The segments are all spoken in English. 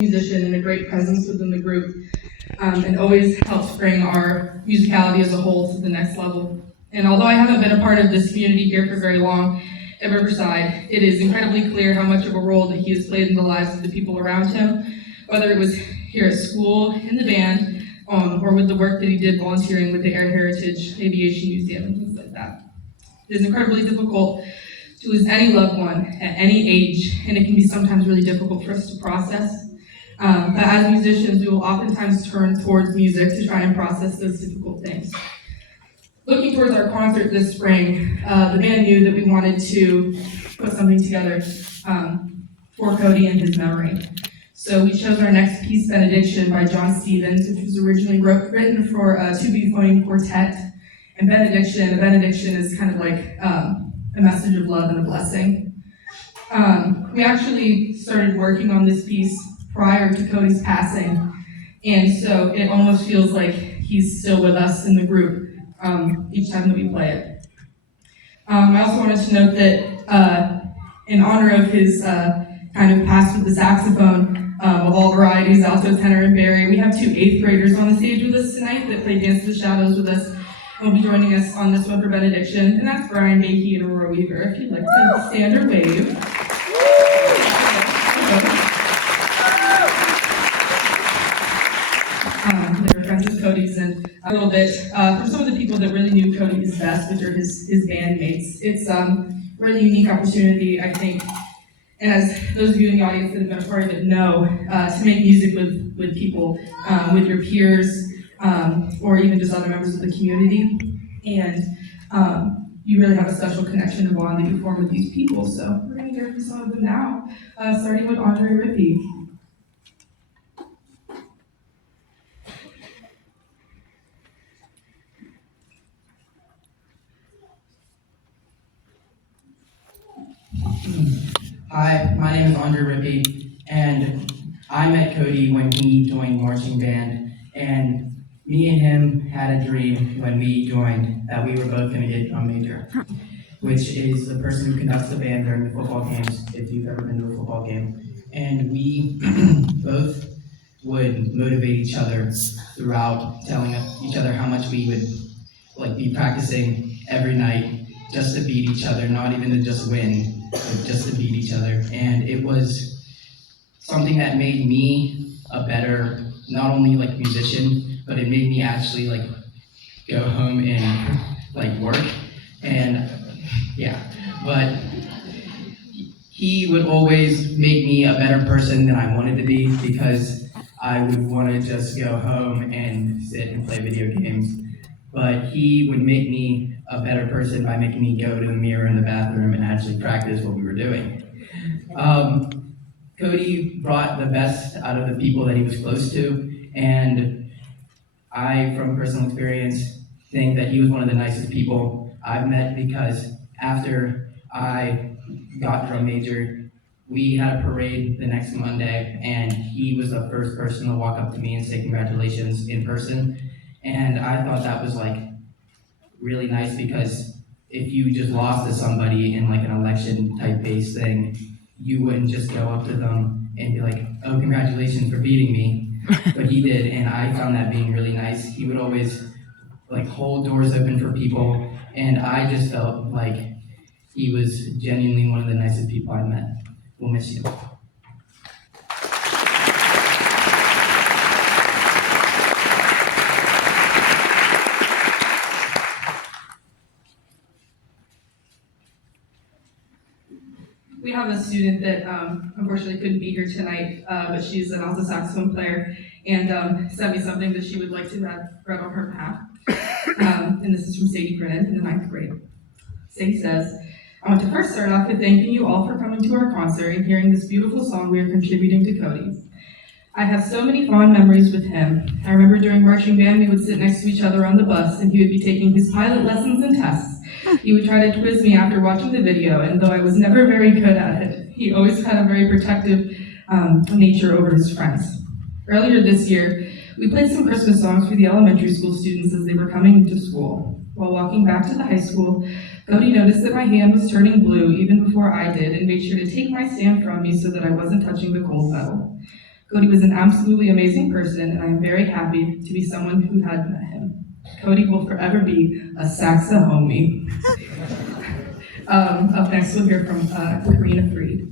musician and a great presence within the group, and always helps bring our musicality as a whole to the next level. And although I haven't been a part of this community here for very long at Riverside, it is incredibly clear how much of a role that he has played in the lives of the people around him, whether it was here at school, in the band, or with the work that he did volunteering with the Air Heritage Aviation Museum and things like that. It is incredibly difficult to lose any loved one at any age, and it can be sometimes really difficult for us to process. But as musicians, we will oftentimes turn towards music to try and process those difficult things. Looking towards our concert this spring, the band knew that we wanted to put something together for Cody in his memory. So we chose our next piece, Benediction, by John Stevens, which was originally written for a two-euphonium quartet. And a benediction is kind of like a message of love and a blessing. We actually started working on this piece prior to Cody's passing, and so it almost feels like he's still with us in the group each time that we play it. I also wanted to note that in honor of his kind of past with the saxophone, of all varieties, alto, tenor, and bari, we have two 8th graders on the stage with us tonight that play Dance to the Shadows with us, and will be joining us on this one for benediction, and that's Brian Bakey and Aurora Weaver. If you'd like to stand or wave. They're friends with Cody's, and a little bit for some of the people that really knew Cody his best, which are his bandmates. It's a really unique opportunity, I think, and as those of you in the audience that have been a part of it know, to make music with people, with your peers, or even just other members of the community, and you really have a special connection and bond that you form with these people. So we're going to hear from some of them now, starting with Andre Rippey. Hi, my name is Andre Rippey, and I met Cody when he joined marching band, and me and him had a dream when we joined that we were both going to get drum major, which is the person who conducts the band during the football games, if you've ever been to a football game. And we both would motivate each other throughout, telling each other how much we would be practicing every night just to beat each other, not even to just win, but just to beat each other. And it was something that made me a better, not only musician, but it made me actually go home and work. And yeah, but he would always make me a better person than I wanted to be, because I would want to just go home and sit and play video games. But he would make me a better person by making me go to the mirror in the bathroom and actually practice what we were doing. Cody brought the best out of the people that he was close to, and I, from personal experience, think that he was one of the nicest people I've met, because after I got drum major, we had a parade the next Monday, and he was the first person to walk up to me and say congratulations in person. And I thought that was really nice, because if you just lost to somebody in an election type based thing, you wouldn't just go up to them and be like, oh, congratulations for beating me. But he did, and I found that being really nice. He would always hold doors open for people, and I just felt like he was genuinely one of the nicest people I've met. We'll miss you. We have a student that unfortunately couldn't be here tonight, but she's an alto saxophone player, and sent me something that she would like to read on her behalf. And this is from Sadie Brennan in the 9th grade. Sadie says, I want to first start off with thanking you all for coming to our concert and hearing this beautiful song we are contributing to Cody. I have so many fond memories with him. I remember during marching band we would sit next to each other on the bus, and he would be taking his pilot lessons and tests. He would try to quiz me after watching the video, and though I was never very good at it, he always had a very protective nature over his friends. Earlier this year, we played some Christmas songs for the elementary school students as they were coming into school. While walking back to the high school, Cody noticed that my hand was turning blue even before I did, and made sure to take my stand from me so that I wasn't touching the cold metal. Cody was an absolutely amazing person, and I am very happy to be someone who had met him. Cody will forever be a Saxa homie. Up next, we'll hear from Karina Freed.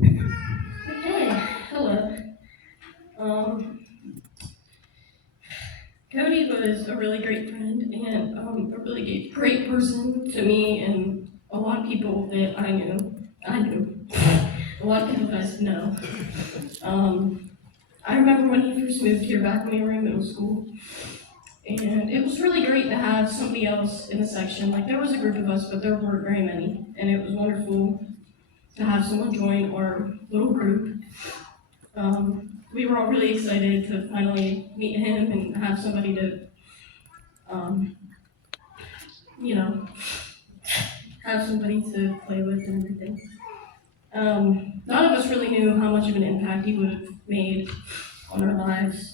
Okay, hello. Cody was a really great friend and a really great person to me and a lot of people that I knew. A lot of people guys know. I remember when he first moved here back when we were in middle school, and it was really great to have somebody else in the section. Like, there was a group of us, but there weren't very many, and it was wonderful to have someone join our little group. We were all really excited to finally meet him and have somebody to, um, have somebody to play with and everything. None of us really knew how much of an impact he would have made on our lives.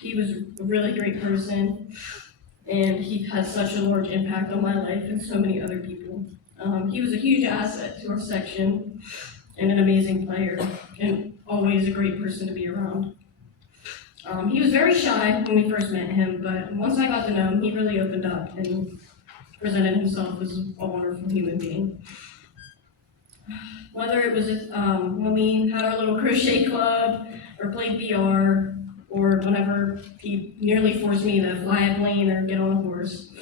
He was a really great person, and he had such a large impact on my life and so many other people. He was a huge asset to our section and an amazing player, and always a great person to be around. He was very shy when we first met him, but once I got to know him, he really opened up and presented himself as a wonderful human being. Whether it was when we had our little crochet club, or played VR, or whenever he nearly forced me to fly a plane or get on a horse,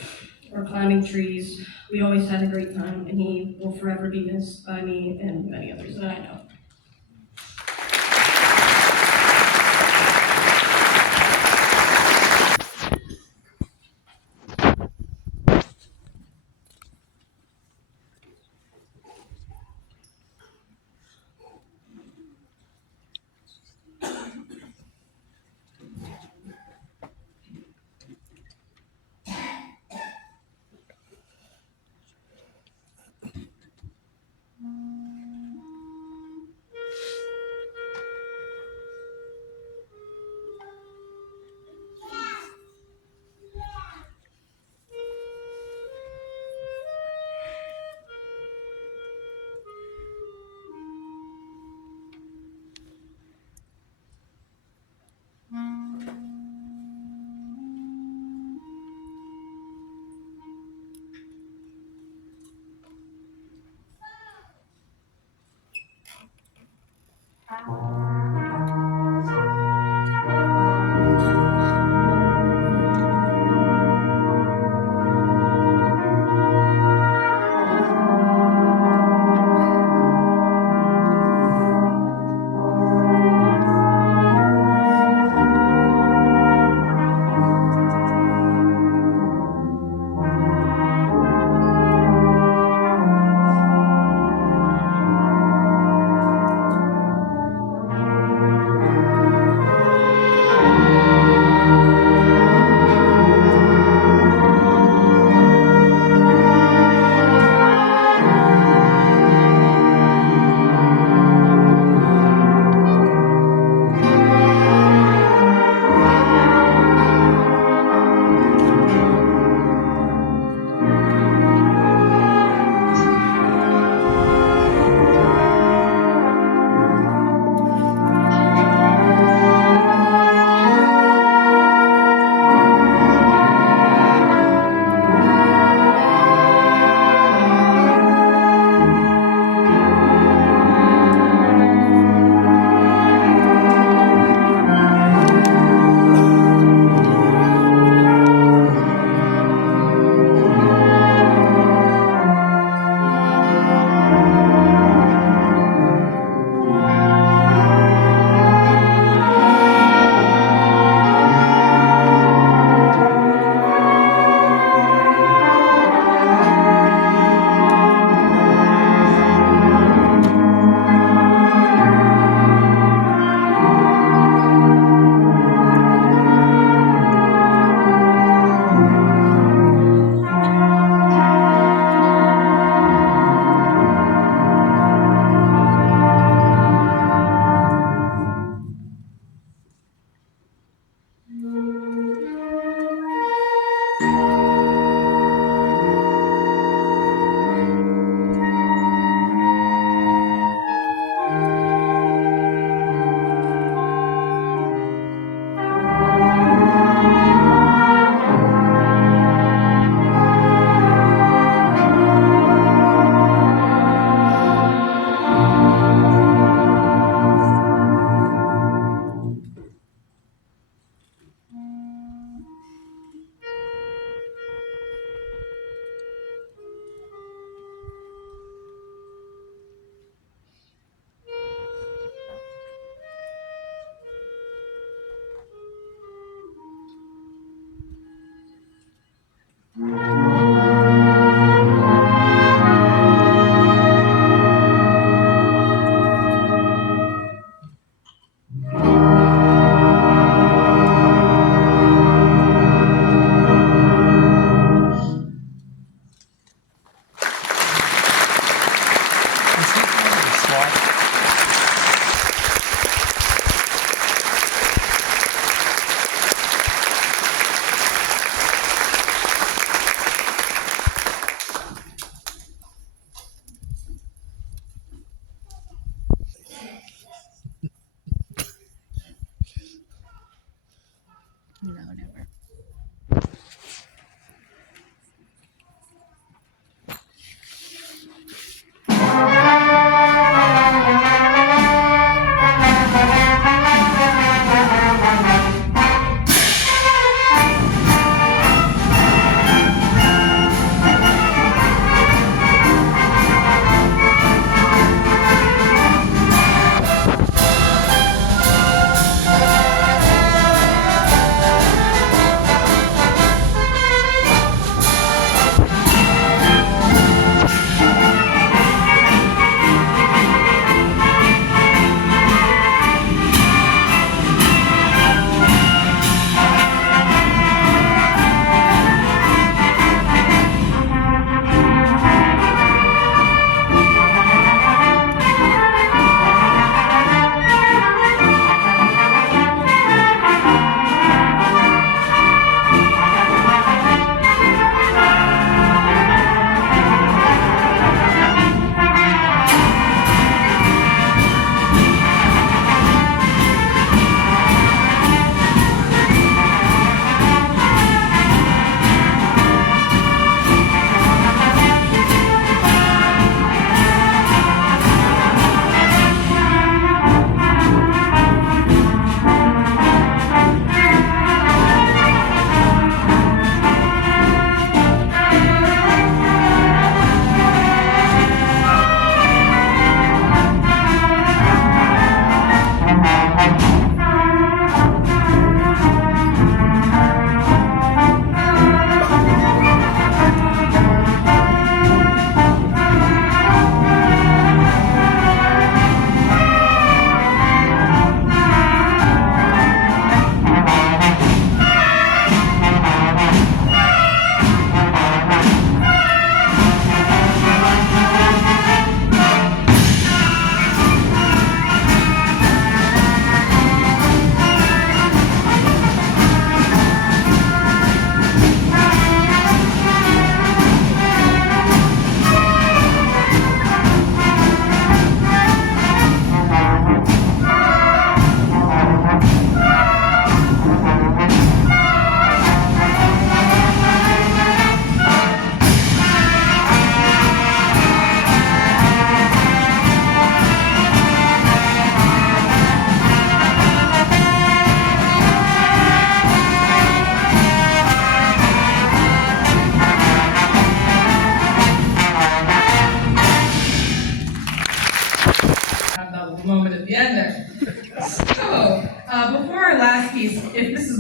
or climbing trees, we always had a great time, and he will forever be missed by me and many others that I know.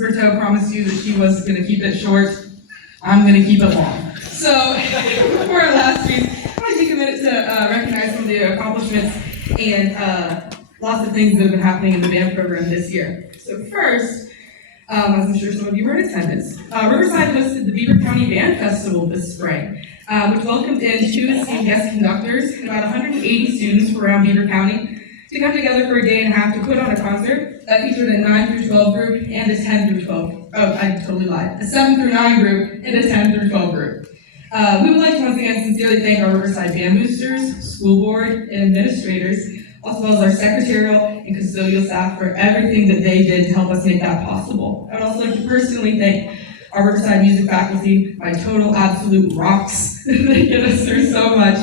Berto promised you that she was going to keep it short. I'm going to keep it long. So, before our last piece, I want to take a minute to recognize some of the accomplishments and lots of things that have been happening in the band program this year. So first, as I'm sure some of you were in attendance, Riverside hosted the Beaver County Band Festival this spring, which welcomed in 2 esteemed guest conductors and about 180 students from around Beaver County to come together for a day and a half to put on a concert that featured a 9 through 12 group and a 10 through 12. Oh, I totally lied. A 7 through 9 group and a 10 through 12 group. We would like to once again sincerely thank our Riverside band boosters, school board, and administrators, as well as our secretarial and custodial staff for everything that they did to help us make that possible. I would also like to personally thank our Riverside music faculty, my total absolute rocks. They get us through so much.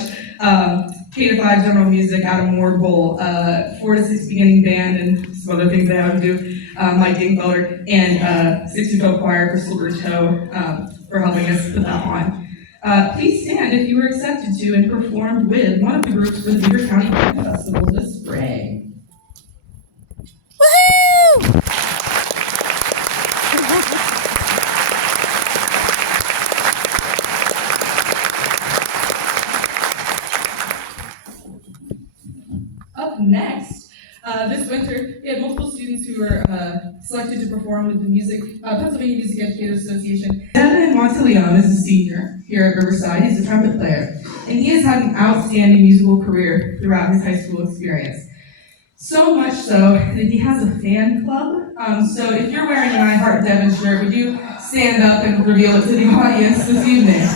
K to 5 general music, Adam Wardbull, 4 to 6 beginning band, and some other things they have to do, Mike Dingfelder, and 6 to 12 choir, Crystal Berto, for helping us put that on. Please stand if you were accepted to and performed with one of the groups for the Beaver County Band Festival this spring. Woohoo! Up next, this winter, we had multiple students who were selected to perform with the Pennsylvania Music Educators Association. Devin Monteleone is a senior here at Riverside. He's a trumpet player, and he has had an outstanding musical career throughout his high school experience. So much so that he has a fan club. So if you're wearing an I Heart Devin shirt, would you stand up and reveal it to the audience this evening?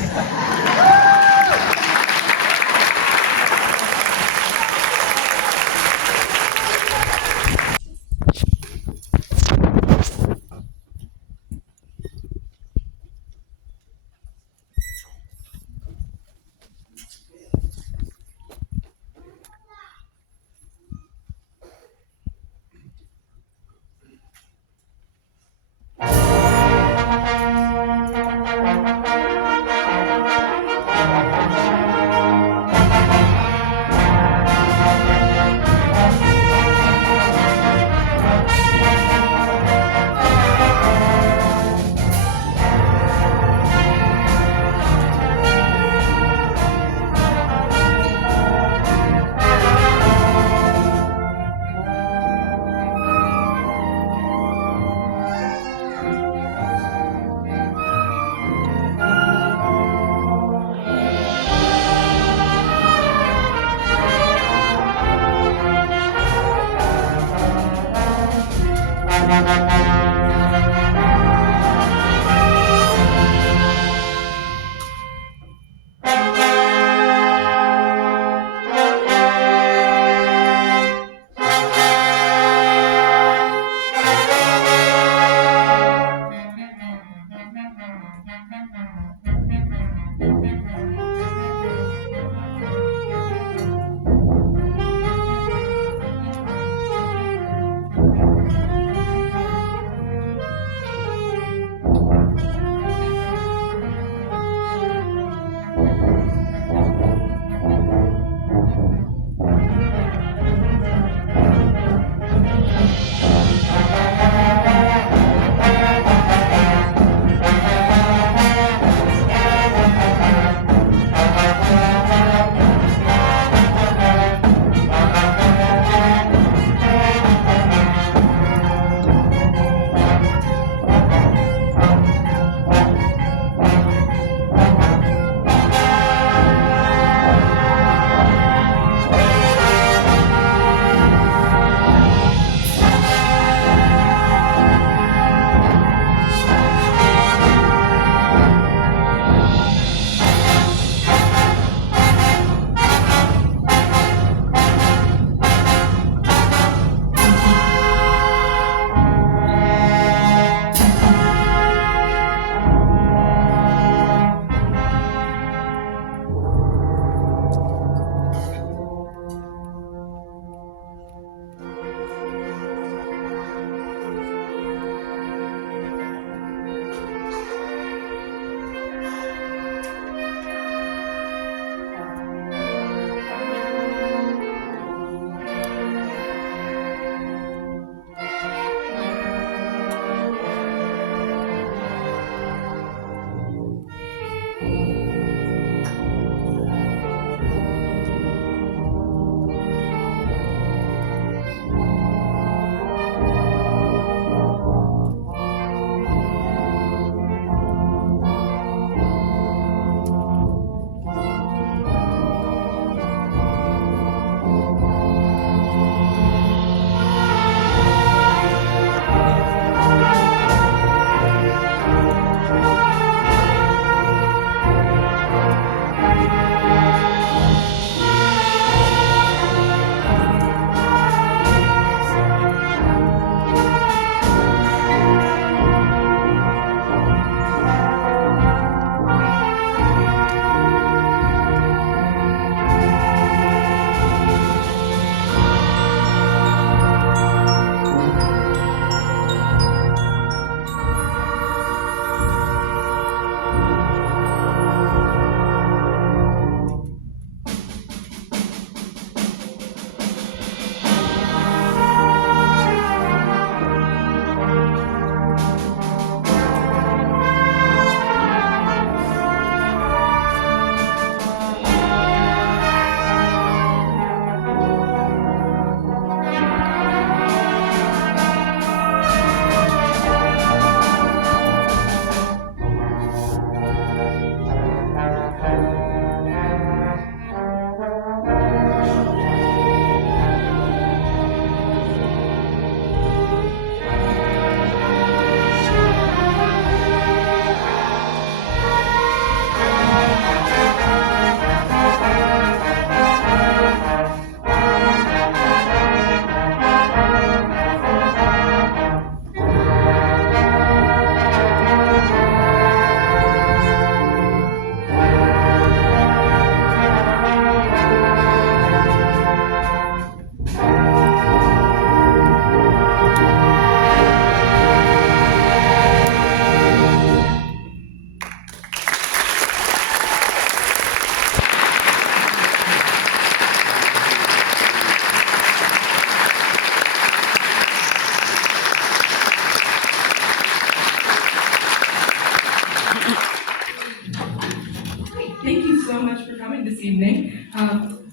much for coming this evening.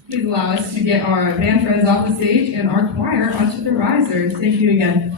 Please allow us to get our band friends off the stage and our choir onto the risers. Thank you again.